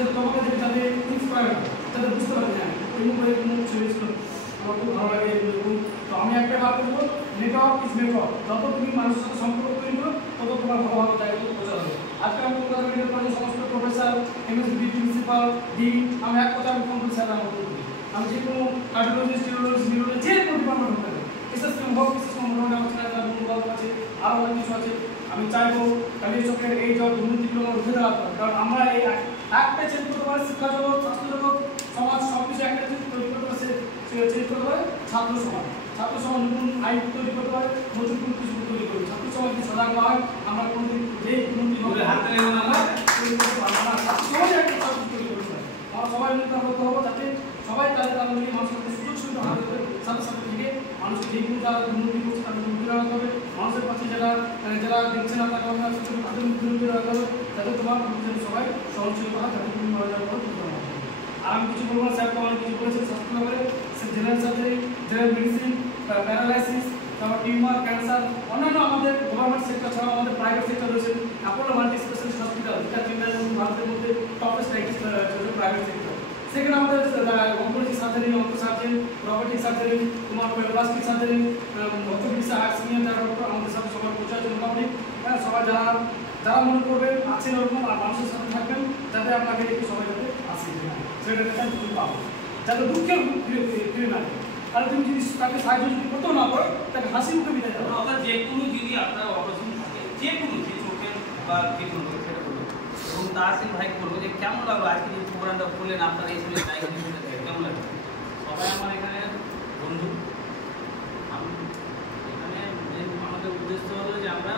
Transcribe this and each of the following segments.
যাতে তোমাকে দেখে যাতে ইন্সপায়ার হয়, যাতে বুঝতে পারে না এই মুখে কোনো ছবি ছিল আমার খুব ভালো লাগে এরকম। তো আমি একটা ভাব করবো, নেটওয়ার্ক ইজ নেটওয়ার্ক। যত তুমি মানুষের সাথে সম্পর্ক তৈরি করো তত তোমার ভালো ভালো জায়গায় বোঝা যাবে। আজকে আমি কলকাতা মেডিকেল কলেজের সমস্ত প্রফেসর, এমএসডি প্রিন্সিপাল, ডিন, আমি এক কথা আমি ফোন করে স্যার আমার বলবো আমি যে কোনো কার্ডিওলজিস্ট, নিউরোলজিস্ট, নিউরোলজি যে কোনো ডিপার্টমেন্ট হতে পারে, এসএসকেম হোক, এসএসকেম মোটামুটি আমার ছেলেরা বন্ধুবান্ধব আছে, আরও অনেক কিছু আছে। আমি চাইবো কালিয়াচকের এই জব দুর্নীতিগুলো রুখে দেওয়া দরকার। কারণ আমরা এই একটা চেঞ্জ করতে পারি, শিক্ষা জগৎ, স্বাস্থ্য জগৎ, সমাজ, সব কিছু একটা চেঞ্জ তৈরি করতে পারে, চেঞ্জ করতে পারে ছাত্র সমাজ। ছাত্র সমাজ নতুন আইন তৈরি করতে পারে, নতুন কোনো কিছু তৈরি করবে। ছাত্র সমাজ যদি সজাগ হয়, আমরা কোনোদিন যে দুর্নীতি হবে হাতে নেব না, সবাই একটা ছাত্র তৈরি করতে পারে। আমরা সবাই মিলে করতে হবে যাতে সবাই তাদের তাদের মিলে মানুষের সুযোগ সুবিধা হাতে সাথে সাথে থেকে মানুষকে যেগুলো যারা দুর্নীতি করছে তাদের মুক্তি রাখতে হবে, মানুষের পাশে যারা যারা দেখছে না তাকে আমরা তাদের মুক্তি রাখতে হবে, যাতে তোমার সবাই সহযোগিতা হয়, যাতে তুমি মারা যাওয়ার পর তুলতে হবে। আর আমি কিছু বলবো না, স্যার তো অনেক কিছু বলেছে স্বাস্থ্য ব্যাপারে, general surgery, general medicine, paralysis, তারপর টিউমার, ক্যান্সার, অন্যান্য আমাদের গভর্নমেন্ট সেক্টর ছাড়াও আমাদের প্রাইভেট সেক্টর রয়েছে। অ্যাপোলো মাল্টি স্পেশালিস্ট হসপিটাল, যেটা চেন্নাই এবং ভারতের মধ্যে টপেস্ট প্রাইভেট সেক্টর। সেখানে আমাদের oncology surgery, onco surgery, robotic surgery, তোমার প্লাস্টিক সার্জারি, অর্থোপেডিক্স, সিনিয়র যারা ডক্টর আমাদের সাথে সবার পৌঁছে আছে মোটামুটি। সবাই যারা যারা মনে করবেন আছেন ওরকম আর মানুষের সাথে থাকবেন, যাতে আপনাকে দেখে সবাই যাতে আসে সেটা তুমি পাবো, যাতে দুঃখের ফিরে না। তাহলে তুমি যদি তাকে সাহায্য যদি করতেও না পারো, তাকে হাসি মুখে বিদায় দেবো। অর্থাৎ যে কোনো যদি আপনার অপারেশন থাকে, যে কোনো যে চোখের বা যে কোনো সেটা করবে। এবং তার সে ভাই বলবো যে কেমন লাগলো আজকে যে প্রোগ্রামটা করলেন আপনারা এই সময় কেমন লাগলো? সবাই আমার এখানে বন্ধু। আমি এখানে আমাদের উদ্দেশ্য হলো যে আমরা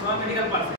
সবাই মেডিকেল পার্সন।